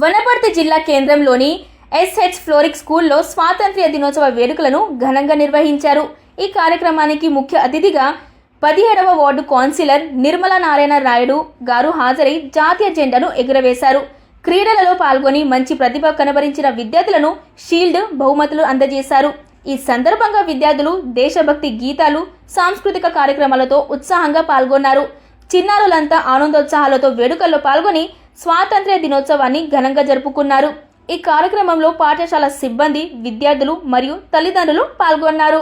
వనపర్తి జిల్లా కేంద్రంలోని SH fluoric స్కూల్లో స్వాతంత్ర్య దినోత్సవ వేడుకలను ఘనంగా నిర్వహించారు. ఈ కార్యక్రమానికి ముఖ్య అతిథిగా 17వ వార్డు కౌన్సిలర్ నిర్మలా నారాయణ రాయుడు గారు హాజరై జాతీయ జెండాను ఎగురవేశారు. క్రీడలలో పాల్గొని మంచి ప్రతిభ కనబరించిన విద్యార్థులను షీల్డ్, బహుమతులు అందజేశారు. ఈ సందర్భంగా విద్యార్థులు దేశభక్తి గీతాలు, సాంస్కృతిక కార్యక్రమాలతో ఉత్సాహంగా పాల్గొన్నారు. చిన్నారులంతా ఆనందోత్సాహాలతో వేడుకల్లో పాల్గొని స్వాతంత్ర్య దినోత్సవాన్ని ఘనంగా జరుపుకున్నారు. ఈ కార్యక్రమంలో పాఠశాల సిబ్బంది, విద్యార్థులు మరియు తల్లిదండ్రులు పాల్గొన్నారు.